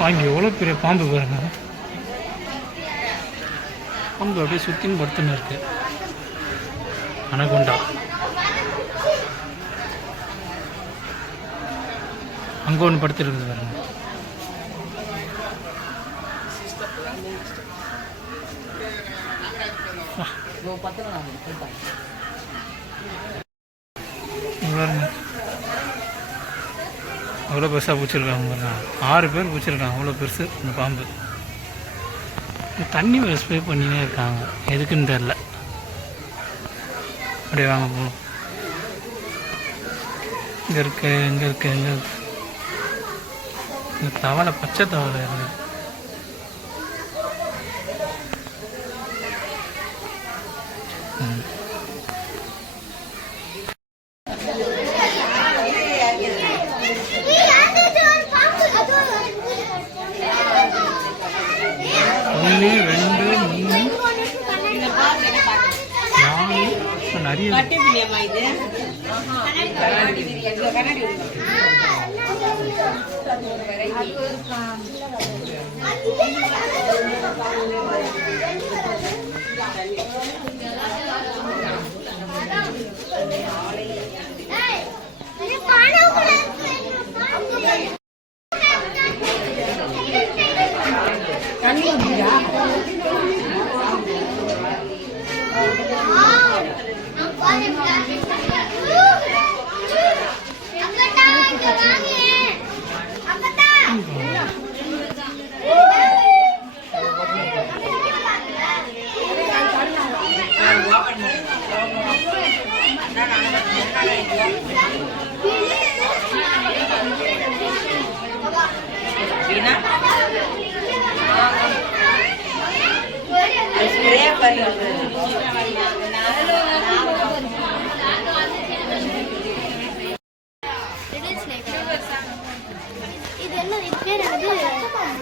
வாங்கி எவ்வளோ பெரிய பாம்பு பாருங்க. பாம்பு அப்படியே சுற்றின்னு படுத்துன்னு இருக்கு. அனகொண்டா அங்கே ஒன்று படுத்துருக்குது பாருங்க. அவ்வளோ பெருசாக பிடிச்சிருக்காங்க பாருங்க. 6 பேர் பிடிச்சிருக்காங்க. அவ்வளோ பெருசு இந்த பாம்பு. தண்ணி வேறு ஸ்ப்ரே பண்ணினே இருக்காங்க, எதுக்குன்னு தெரில. அப்படியே வாங்க போகணும். இங்கே இருக்கு, எங்கே இருக்கு, எங்கே இருக்கு இந்த தவளை, பச்சை தவளை இருக்குது. ஒன்று 2 3 4 நிறைய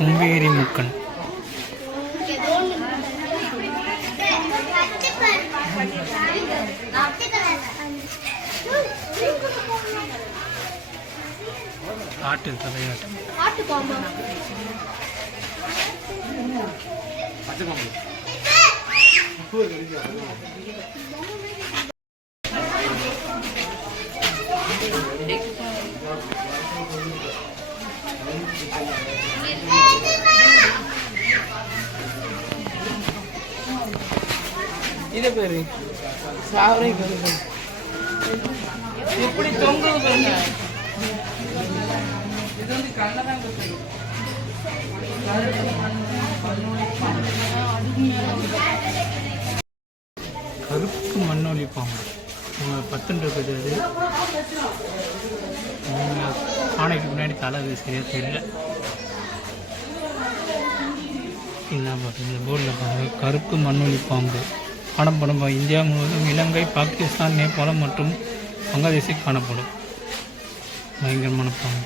உம்பேரி முக்கன். ஆட்டு தலையாட்டு இது பேரு சாவரை எப்படி தொங்குது பாருங்க. இது வந்து கண்ணதான் கருப்பு மண்ணொலி பாம்பு. 10 இருக்குது. ஆணைக்கு முன்னாடி தலை சரியாக தெரியல. என்ன பார்த்தீங்க போர்டில் பாருங்கள், கருப்பு மண்ணொலி பாம்பு காணப்படும். இந்தியா முழுவதும் இலங்கை, பாகிஸ்தான், நேபாளம் மற்றும் வங்கதேசில் காணப்படும். பயங்கரமான பாம்பு.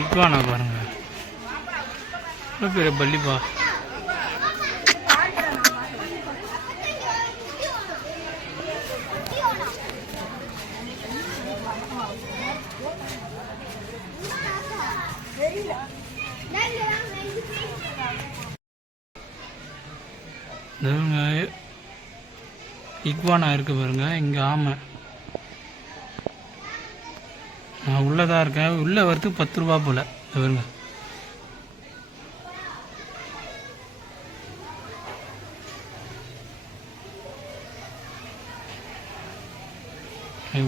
இக்குவானா பாருங்க, பெரிய பள்ளிப்பா. இக்வானா இருக்கு பாருங்க. இங்கே ஆமை நான் உள்ளதாக இருக்கேன். உள்ளே வரத்துக்கு 10 ரூபா போல். பாருங்க,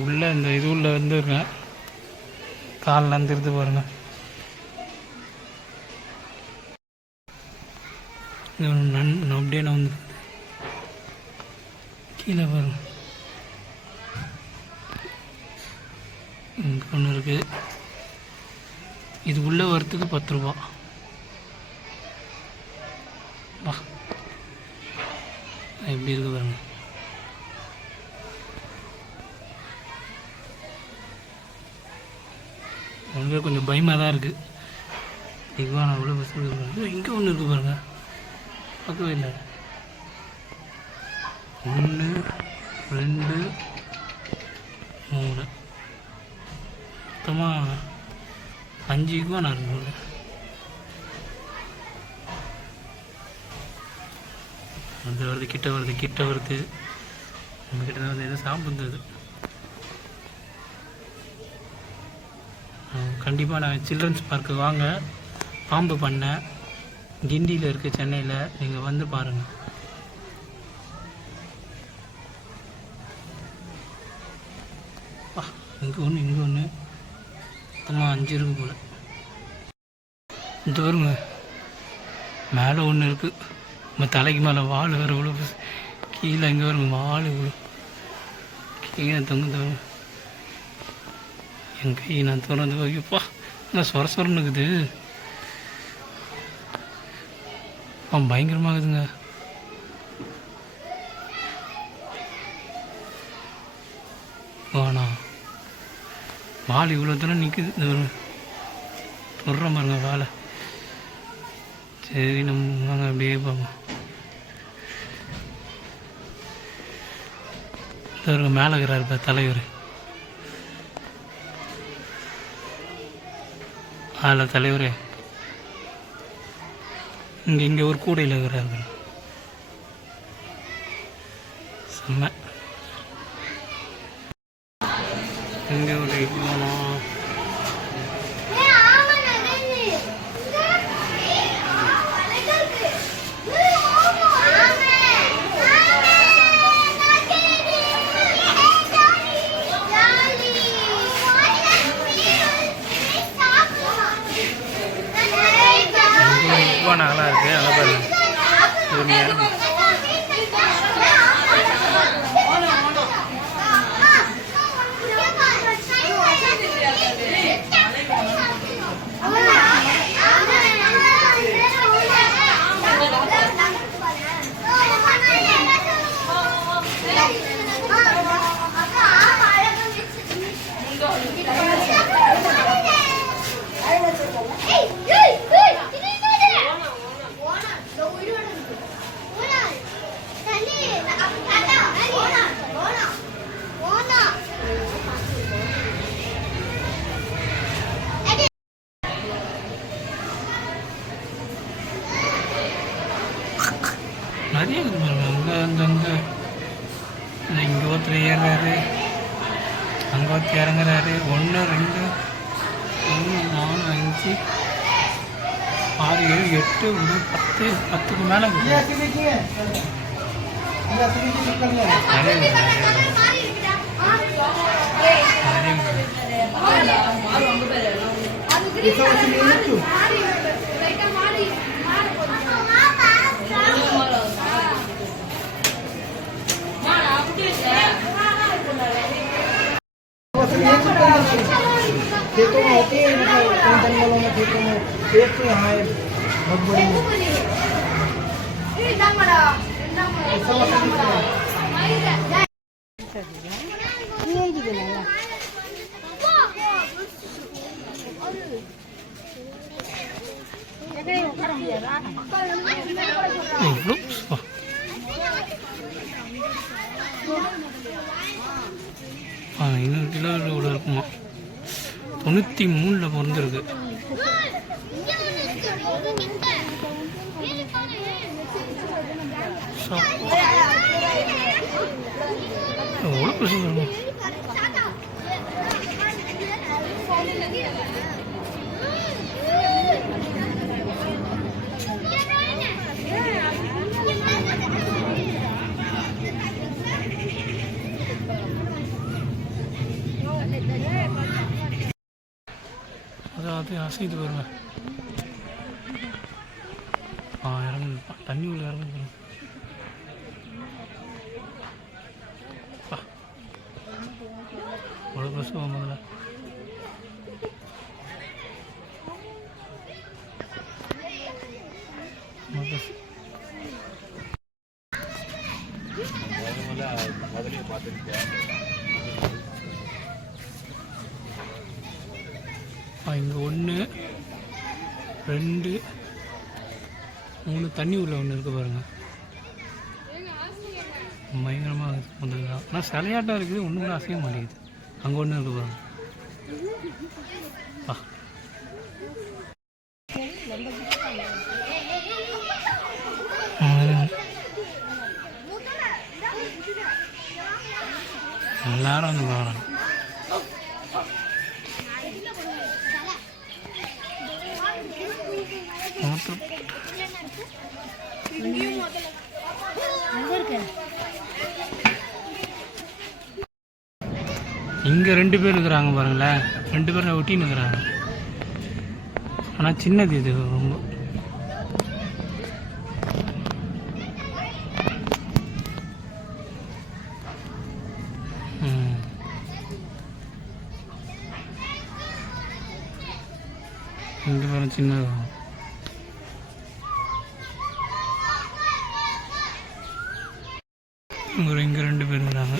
உள்ளே இந்த இது உள்ள வந்து இருக்கேன். காலில் வந்துருது பாருங்க. அப்படியே நான் வந்து கீழே பாருங்க, இங்கே ஒன்று இருக்குது. இது உள்ளே வரத்துக்கு 10 ரூபா. வா, எப்படி இருக்கு பாருங்க. ரொம்ப கொஞ்சம் பயமாக தான் இருக்குது. இக்வானா அவ்வளோ பஸ் இங்கே ஒன்று இருக்குது பாருங்க, பார்க்கவே இல்லை. 1 2 3 மொத்தமாக 5 இகுவானா இருக்குங்க. அது வருது, கிட்ட வருது. நம்மக்கிட்ட தான் வந்து எதுவும் சாப்பிடுது. கண்டிப்பாக நான் சில்ட்ரன்ஸ் பார்க்கு வாங்க. பாம்பு பண்ணை கிண்டியில் இருக்குது, சென்னையில். நீங்கள் வந்து பாருங்கள். இங்கே ஒன்று மொத்தமாக 5 இருக்குது போல். இந்த வருங்க மேலே ஒன்று இருக்குது. நம்ம தலைக்கு மேலே வால் வேறு இவ்வளோ, கீழே இங்கே வருங்க வால் இவ்வளோ கீழே தொங்க. என் கை நான் திறந்து வைக்கப்பா, நான் சொரன்னு இருக்குது. பயங்கரமாகுதுங்க. வாண்ணா வால் இவ்வளோ தூரம் நிற்குது. தொடுறோம் பாருங்க வாழை. சரி நம்ம வாங்க அப்படியே பார்ப்போம். தருங்க மேலே இருக்கிறாரு இப்போ தலைவர். அதில் தலைவர் இங்கே ஒரு கூடையில் இருக்கிறாரு. செம்ம. இங்கே ஒரு இவ்வளோனா நல்லா இருக்குது. அங்கே பாருங்க ஒரு நேரம் நிறைய அங்கே இங்கே ஒருத்தர் ஏறுறாரு, அங்கே ஒருத்தர் இறங்குறாரு. 1 2 3 4 5 6 7 8 10க்கு மேலே खेतों में होती है, मतलब जंगलों में, खेतों में खेत से यहाँ बहुत बड़ी இன்னொரு கிலோ இவ்வளோ இருக்குமா. 93 பிறந்திருக்கு. எவ்வளோ பெருசு இருக்கும். அதாவது அசைது வருவேன். இறங்கு தண்ணி உள்ள இறங்கு. ஒரு பஸ் முதல்ல பஸ் இங்கே 1 2 3 தண்ணி உள்ள ஒன்று இருக்கு பாருங்க. பயங்கரமாக வந்தது தான். ஆனால் சிலையாட்டம் இருக்குது, ஒன்றும் கூட அசைய மாட்டேங்குது. அங்கே ஒன்று இருக்கு பாருங்க. வா எல்லாரும் வந்து பாருங்க. இங்கே 2 பேர் இருக்கிறாங்க பாருங்களேன், 2 பேரும் ஒட்டின்னு இருக்கிறாங்க. ஆனால் சின்னது இது ரொம்ப. இங்கே பாருங்க சின்னது. இங்கே 2 பேர் இருக்கிறாங்க.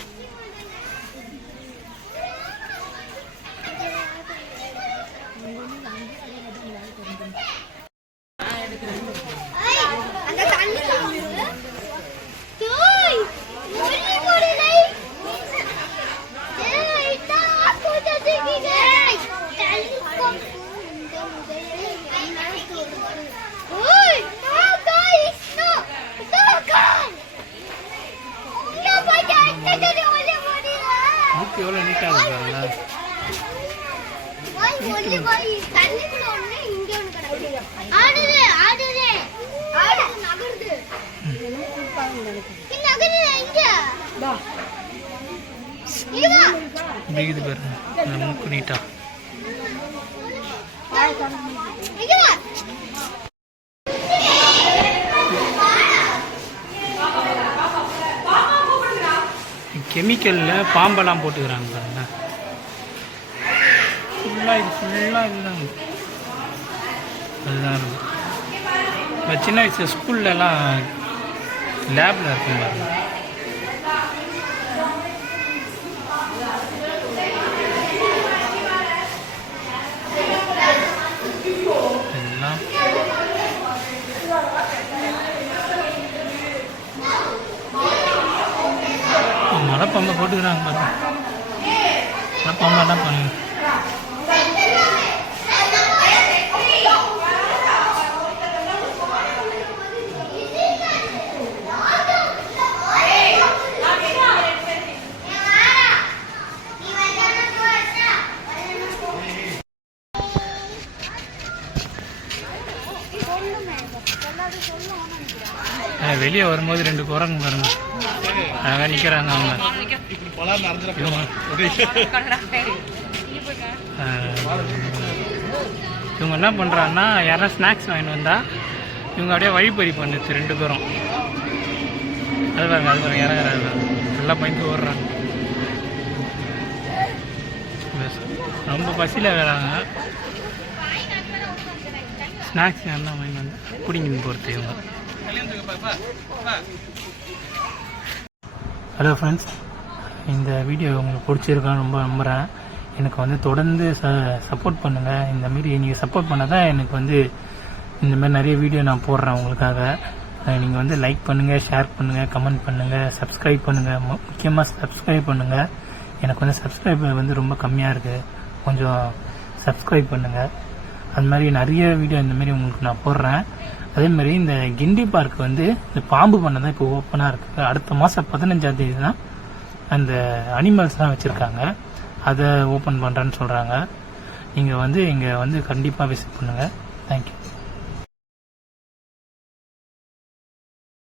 எவ்வளோ நீட்டாக இருக்காங்களா? இது பாருங்க, மூக்கு நீட்டா. கெமிக்கலில் பாம்பெல்லாம் போட்டுக்கிறாங்க பாருங்க. ஃபுல்லாக இதுதான் அதுதான் இருக்குது. இப்போ சின்ன வயசு ஸ்கூல்லலாம் லேபில் இருக்கும் பாருங்க. இதெல்லாம் மலைப்பாம்பை போட்டுக்கிறாங்க பாருங்க. மலைப்பாம்பெல்லாம் பண்ணுங்க. வெளியே வரும்போது 2 குரங்கு பாருங்க, அழகாக நிற்கிறாங்க. அவங்க இவங்க என்ன பண்ணுறாங்கன்னா, யாரா ஸ்நாக்ஸ் வாங்கிட்டு வந்தால் இவங்க அப்படியே வழிப்பறி பண்ணுச்சு 2 பேரும். அது பாருங்க இறங்குறாங்க, நல்லா பயந்து ஓடுறாங்க. ரொம்ப பசியில் வராங்க. ஸ்நாக்ஸ் யாருன்னா வாங்கி வந்து குடிங்கின்னு போகிறது இவங்க. ஹலோ ஃப்ரெண்ட்ஸ், இந்த வீடியோ உங்களுக்கு பிடிச்சிருக்கான்னு ரொம்ப நம்புகிறேன். எனக்கு வந்து தொடர்ந்து சப்போர்ட் பண்ணுங்கள். இந்தமாரி நீங்கள் சப்போர்ட் பண்ண தான் எனக்கு வந்து இந்தமாதிரி நிறைய வீடியோ நான் போடுறேன் உங்களுக்காக. நீங்கள் வந்து லைக் பண்ணுங்கள், ஷேர் பண்ணுங்கள், கமெண்ட் பண்ணுங்கள், சப்ஸ்கிரைப் பண்ணுங்கள். முக்கியமாக சப்ஸ்கிரைப் பண்ணுங்கள். எனக்கு வந்து சப்ஸ்கிரைபர் வந்து ரொம்ப கம்மியாக இருக்குது, கொஞ்சம் சப்ஸ்கிரைப் பண்ணுங்கள். அது மாதிரி நிறைய வீடியோ இந்தமாரி உங்களுக்கு நான் போடுறேன். அதேமாதிரி இந்த கிண்டி பார்க் வந்து இந்த பாம்பு பண்ணை தான் இப்போ ஓப்பனாக இருக்குது. அடுத்த மாதம் 15ஆம் தேதி தான் அந்த அனிமல்ஸ்லாம் வச்சுருக்காங்க, அதை ஓப்பன் பண்ணுறேன்னு சொல்கிறாங்க. நீங்கள் வந்து இங்கே வந்து கண்டிப்பாக விசிட் பண்ணுங்கள். தேங்க்யூ.